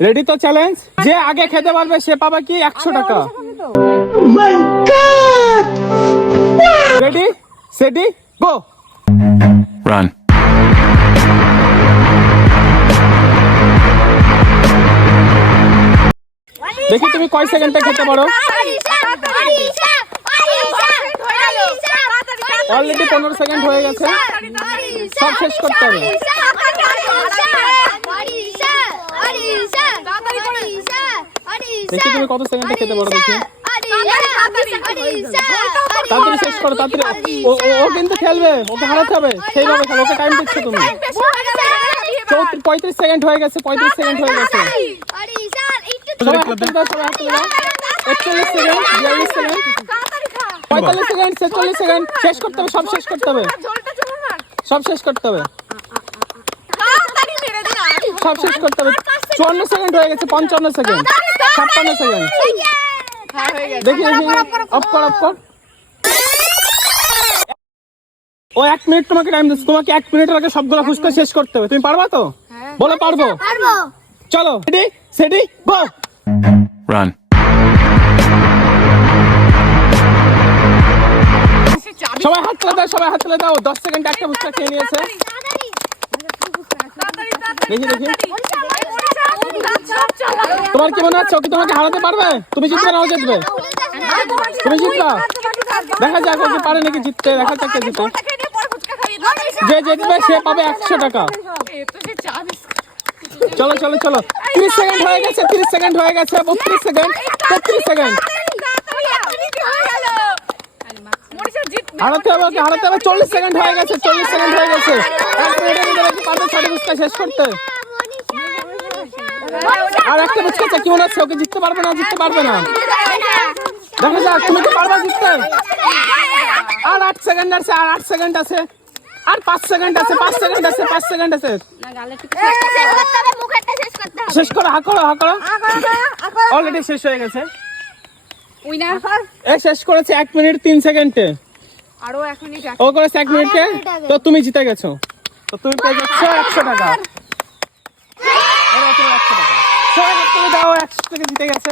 Ready তো challenge? যে আগে খেতে পারবে সে পাবে কি 100 টাকা। রেডি সেটি গো। Run. দেখি তুমি কয় সেকেন্ডে খেতে পারো। অলরেডি 15 সেকেন্ড হয়ে গেছে, সব শেষ করতে হবে। দেখি তুমি কত সেকেন্ডে খেতে পারো। দেখি তাড়াতাড়ি শেষ করো, তাড়াতাড়ি। ও কিন্তু খেলবে, ওকে হারাতে হবে, সেইভাবে খেলো। ওকে টাইম দিচ্ছ তুমি। 35 সেকেন্ড হয়ে গেছে, 35 সেকেন্ড হয়ে গেছে। সবাই হাত তুলে দাও, সবাই হাত তুলে দাও। 41 সেকেন্ড, 42 সেকেন্ড, 45 সেকেন্ড, 46 সেকেন্ড। শেষ করতে হবে, সব শেষ করতে হবে, সব শেষ করতে হবে, সব শেষ করতে হবে। 54 সেকেন্ড হয়ে গেছে, 55 সেকেন্ড, 56 সেকেন্ড। দেখি দেখি, অফ কর, অফ কর। ও 1 মিনিট তোমাকে টাইম দিচ্ছে। তোমাকে 1 মিনিটের আগে সবগুলো ফুসকা শেষ করতে হবে। তুমি পারবা তো? বলে পারবো। চলো রেডি সেটি গো। Run. সবাই হাত তুলে দাও, সবাই হাত তুলে দাও। 10 সেকেন্ড একটা ফুসকা খেয়ে নিয়েছে। দেখি দেখি, তোমার কি মনে হচ্ছে ও কি তোমাকে হারাতে পারবে? তুমি জিতবে না ও জিতবে? তুমি জিতবা? দেখা যাক ও কি পারে নাকি জিততে। দেখা যাক কে জিতে। যে জিতবে সে পাবে 100 টাকা। চলো চলো চলো। 30 সেকেন্ড হয়ে গেছে, 30 সেকেন্ড হয়ে গেছে, 32 সেকেন্ড, 33 সেকেন্ড। হারাতে হবে, ওকে হারাতে হবে। 40 সেকেন্ড হয়ে গেছে, 40 সেকেন্ড হয়ে গেছে। 1 মিনিটের ভিতরে কি পারবে 6টি ফুচকা শেষ করতে? আর একটা ফুচকা কি মনে হচ্ছে ওকে জিততে পারবে না? জিততে পারবে না। দেখা যাক তুমি কি পারবা জিততে? আর 8 সেকেন্ড আছে, আর 8 সেকেন্ড আছে, আর 5 সেকেন্ড আছে, 5 সেকেন্ড আছে, 5 সেকেন্ড আছে। শেষ করো, হা করো, হা করো। অলরেডি শেষ হয়ে গেছে। এ শেষ করেছে 1 মিনিট 3 সেকেন্ডে। আরো 1 মিনিট। ও করেছে 1 মিনিটে। তো তুমি জিতে গেছো। তো তুমি পেয়ে যাচ্ছ 100 টাকা। 100 টাকা। সবাই হাত তুলে দাও, 100 টাকা জিতে গেছে।